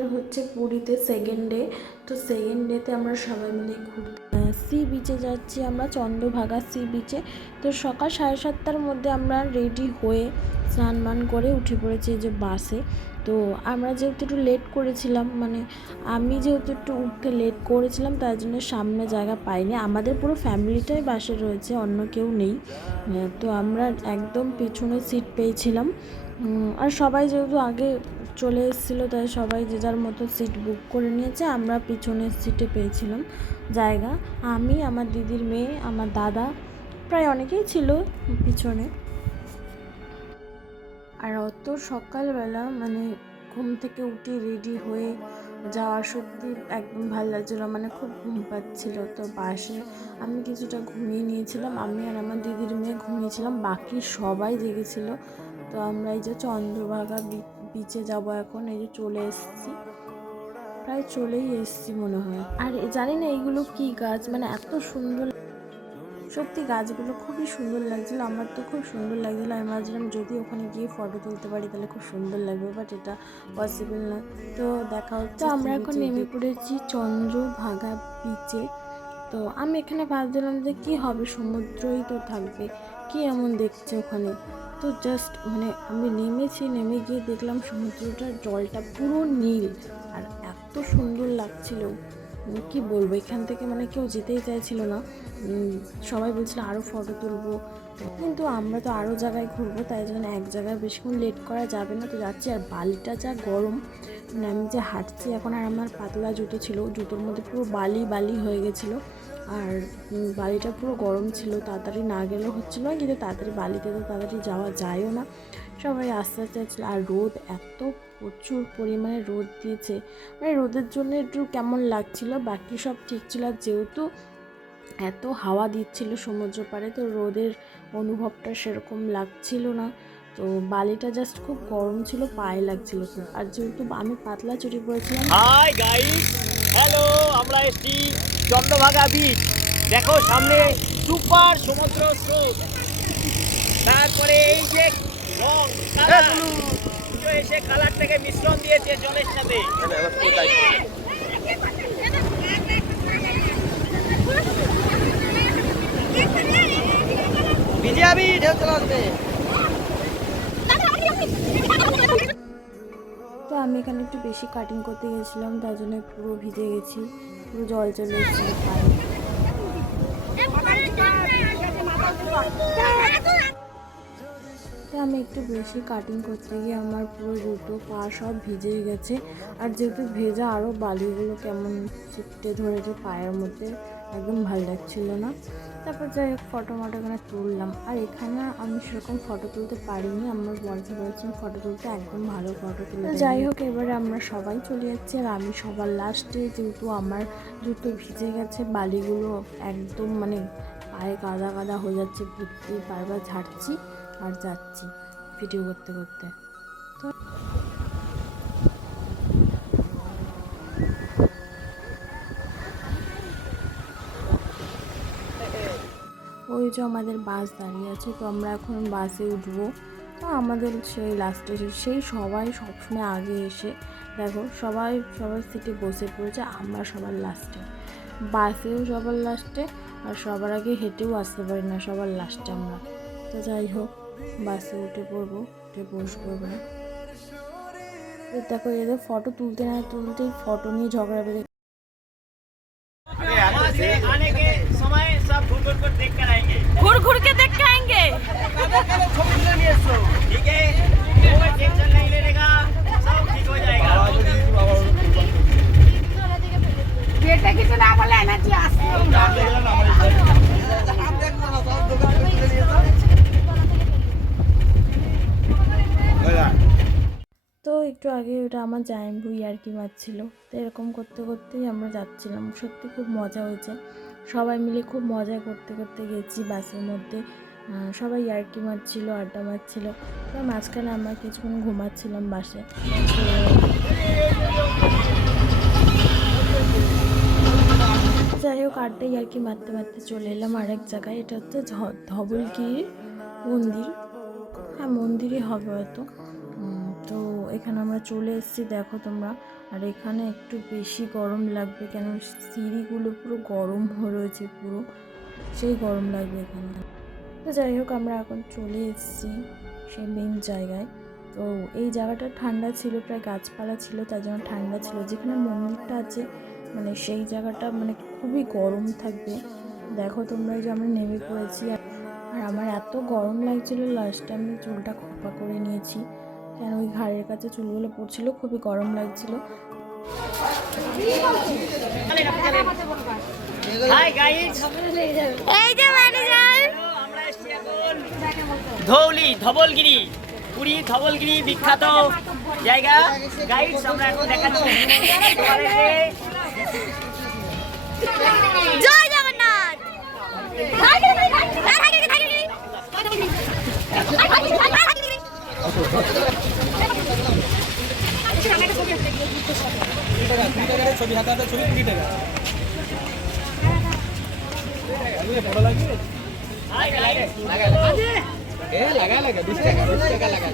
আমাদের হচ্ছে পুরীতে সেকেন্ড ডে। তো সেকেন্ড ডেতে আমরা সবাই মিলে সি বিচে যাচ্ছি, আমরা চন্দ্রভাগা সি বিচে। তো সকাল 7:30টার মধ্যে আমরা রেডি হয়ে স্নান মান করে উঠে পড়েছি যে বাসে। তো আমরা যেহেতু একটু লেট করেছিলাম, মানে আমি যেহেতু একটু উঠতে লেট করেছিলাম, তার জন্য সামনে জায়গা পাইনি। আমাদের পুরো ফ্যামিলিটাই বাসে রয়েছে, অন্য কেউ নেই। তো আমরা একদম পিছনে সিট পেয়েছিলাম। আর সবাই যেহেতু আগে চলে এসেছিলো, তাই সবাই যে যার মতো সিট বুক করে নিয়েছে। আমরা পিছনের সিটে পেয়েছিলাম জায়গা। আমি, আমার দিদির মেয়ে, আমার দাদা, প্রায় অনেকেই ছিল পিছনে। আর অত সকালবেলা মানে ঘুম থেকে উঠে রেডি হয়ে যাওয়া সত্যি একদম ভালো লাগছিলো, মানে খুব ঘুম পাচ্ছিল। তো বাসে আমি কিছুটা ঘুমিয়ে নিয়েছিলাম, আমি আর আমার দিদির মেয়ে ঘুমিয়েছিলাম, বাকি সবাই জেগেছিল। তো আমরা এই যে চন্দ্রভাগা বিচে যাব এখন, এই যে চলে এসেছি, প্রায় চলেই এসেছি মনে হয়। আর জানি না এইগুলো কি গাছ, মানে এত সুন্দর, সত্যি গাছগুলো খুবই সুন্দর লাগছিলো। আমার তো খুব সুন্দর লাগছিলো। আমি ভাবছিলাম যদি ওখানে গিয়ে ফটো তুলতে পারি তাহলে খুব সুন্দর লাগবে, বাট এটা পসিবল না। তো দেখা হচ্ছে, আমরা এখন নেমে পড়েছি চন্দ্রভাগা বিচে। তো আমি এখানে ভাবছিলাম যে কী হবে, সমুদ্রই তো থাকবে, কি এমন দেখছে ওখানে। তো জাস্ট মানে আমি নেমেছি, নেমে গিয়ে দেখলাম সমুদ্রটার জলটা পুরো নীল আর এত সুন্দর লাগছিল, কি বলবো। এখান থেকে মানে কেউ যেতেই চাইছিল না, সবাই বলছিল আরও ফটো তুলবো। কিন্তু আমরা তো আরও জায়গায় ঘুরবো, তাই জন্য এক জায়গায় বেশিক্ষণ লেট করা যাবে না। তো যাচ্ছি, আর বালিটা যা গরম, মানে আমি যে হাঁটছি এখন, আর আমার পাতলা জুতো ছিল, জুতোর মধ্যে পুরো বালি বালি হয়ে গেছিলো। আর বালিটা পুরো গরম ছিল, তাড়াতাড়ি না গেলেও হচ্ছিলো না, কিন্তু তাড়াতাড়ি বালিতে তো তাড়াতাড়ি যাওয়া যায়ও না। সবাই আস্তে আস্তে যাচ্ছিলো। আর রোদ, এত প্রচুর পরিমাণে রোদ দিয়েছে, মানে রোদের জন্য একটু কেমন লাগছিল, বাকি সব ঠিক ছিল। আর যেহেতু এত হাওয়া দিচ্ছিল সমুদ্র পাড়ে, তো রোদের অনুভবটা সেরকম লাগছিল না। তো বালিটা জাস্ট খুব গরম ছিল, পায়ে লাগছিল খুব। আর যেহেতু আমি পাতলা চটি পরেছিলাম। হাই গাইস, হ্যালো, আমরা এসেছি চন্দ্রভাগা বিচ। দেখো সামনে সুপার সমুদ্র স্রোত, তারপরে এই যে রং কালার এসে কালারটাকে মিশ্রণ দিয়েছে জলের সাথে। ভিজে যাবি, ঢেউ চলে আসবে। তো আমি এখানে একটু বেশি কাটিং করতে গেছিলাম, তার জন্য পুরো ভিজে গেছি, পুরো জল চলে এসেছিল পায়ে। তো আমি একটু বেশি কাটিং করতে গিয়ে আমার পুরো জুতো পা সব ভিজেই গেছে। আর যেহেতু ভেজা, আরও বালিগুলো কেমন চিপটে ধরেছে পায়ের মধ্যে, একদম ভালো লাগছিল না। তারপর যাই হোক ফটো এখানে তুললাম। আর এখানে আমি সেরকম ফটো তুলতে পারিনি, আমার বলতে বলছিলাম ফটো তুলতে, একদম ভালো ফটো তুলে। যাই হোক এবারে আমরা সবাই চলে যাচ্ছি, আর আমি সবার লাস্টে, যেহেতু আমার জুতো ভিজে গেছে, বালিগুলো একদম মানে পায়ে কাদা কাদা হয়ে যাচ্ছে, বুঝতেই বারবার ঝাড়ছি আর যাচ্ছি ভিডিও করতে করতে। তো ওই যে আমাদের বাস দাঁড়িয়ে আছে, তো আমরা এখন বাসে উঠবো। তো আমাদের সেই লাস্টে, সেই সবাই সবসময় আগে এসে দেখো সবাই সবার সিটে বসে পড়েছে, আমরা সবার লাস্টে, বাসেও সবার লাস্টে, আর সবার আগে হেঁটেও আসতে পারি না, সবার লাস্টে আমরা। তো যাই হোক বাসে উঠে পড়বো, উঠে বসবো এবার। দেখো এদের ফটো তুলতে না তুলতেই ফটো নিয়ে ঝগড়া বেড়ে। आने के समय सब घूर घूर कर देख कर आएंगे, घूर घूर के देख के आएंगे। ठीक है, कोई टेंशन नहीं लेने का, सब ठीक हो जाएगा। बेटे की तो नाम लेना তো একটু আগে ওটা আমার জামাইবু ইয়ার্কি মারছিল। তো এরকম করতে করতেই আমরা যাচ্ছিলাম, সত্যি খুব মজা হয়েছে, সবাই মিলে খুব মজা করতে করতে গেছি বাসের মধ্যে। সবাই ইয়ার্কি মারছিল, আড্ডা মারছিল। তো মাঝখানে আমরা কিছুক্ষণ ঘুমাচ্ছিলাম বাসে। যাই হোক আড্ডা ইয়ার্কি মারতে মারতে চলে এলাম আরেক জায়গায়, এটা হচ্ছে ধবলগিরি মন্দির, হ্যাঁ মন্দিরই হবে হয়তো। তো এখানে আমরা চলে এসেছি, দেখো তোমরা। আর এখানে একটু বেশি গরম লাগবে, কেন সিঁড়িগুলো পুরো গরম হয়ে রয়েছে, পুরো সেই গরম লাগবে এখানে। তো যাই হোক, আমরা এখন চলে এসেছি সেই মেন জায়গায়। তো এই জায়গাটা ঠান্ডা ছিল, প্রায় গাছপালা ছিল, তার জন্য ঠান্ডা ছিল। যেখানে মন্দিরটা আছে মানে সেই জায়গাটা মানে খুবই গরম থাকবে। দেখো তোমরা, যে আমরা নেমে পড়েছি। আর আমার এত গরম লাগছিল, লাস্টে আমি চুলটা খোপা করে নিয়েছি, কেন ওই ঘাড়ের কাছে চুলগুলো পড়ছিল, খুবই গরম লাগছিল। হাই গাইস, এই যে ম্যানেজার, আমরা এসেছি এখন ধবলগিরি, পুরী ধবলগিরি বিখ্যাত জায়গা। গাইস, আমরা এখন দেখাচ্ছি তোমাদেরকে। জয় জগন্নাথ। ছবি হাতে হাতে ছবি 20 টাকা। হাই গাইস, লাগা 20 টাকা 20 টাকা লাগা।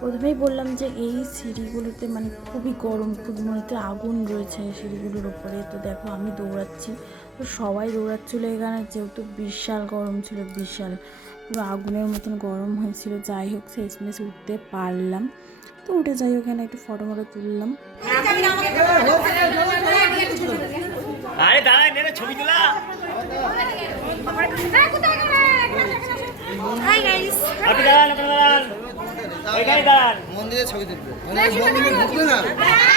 প্রথমেই বললাম যে এই সিঁড়িগুলোতে মানে খুবই গরম, খুবই মনে হচ্ছে আগুন রয়েছে এই সিঁড়িগুলোর ওপরে। তো দেখো আমি দৌড়াচ্ছি, তো সবাই দৌড়াচ্ছিলো এখানে, যেহেতু বিশাল গরম ছিল, বিশাল পুরো আগুনের মতন গরম হয়েছিল। যাই হোক, শেষমেশ উঠতে পারলাম। তো উঠে যাই হোক, এখানে একটু ফটো তুললাম। আরে দাঁড়াই নেবে ছবি তোলা। হাই গাইস, আপনি দাঁড়ান, ওইখানে দাঁড়ান। মন্দিরে ছবি তুলবো। মন্দিরে ঢুকবে না।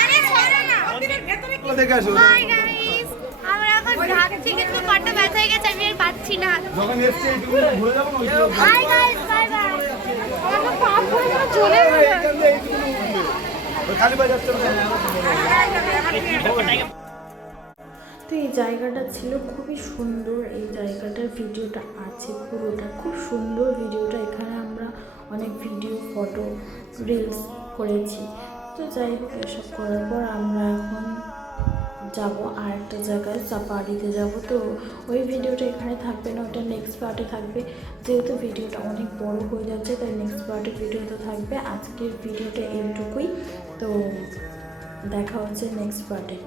আরে সরো না। দেখে আসো। হাই গাইস, আমরা এখন ভাবছি কিন্তু পাটা ব্যথা হয়ে গেছে, আমি আর পাচ্ছি না। যখন এসছে এইটুকু ভুলে যাবো না। Hi guys, bye bye. আমরা পাপ করে যেন চলে গেল। ওই খালি বাজার চলবে। তো এই জায়গাটা ছিল খুবই সুন্দর, এই জায়গাটার ভিডিওটা আছে পুরোটা, খুব সুন্দর ভিডিওটা। এখানে আমরা অনেক ভিডিও, ফটো, রিলস করেছি। তো যাই হোক, এসব করার পর আমরা এখন যাব আর একটা জায়গায়, সাফারিতে যাব। তো ওই ভিডিওটা এখানে থাকবে না, ওটা নেক্সট পার্টে থাকবে। যেহেতু ভিডিওটা অনেক বড় হয়ে যাচ্ছে, তাই নেক্সট পার্টে ভিডিওটা থাকবে। আজকের ভিডিওটা এইটুকুই, তো দেখা হচ্ছে নেক্সট পার্টে।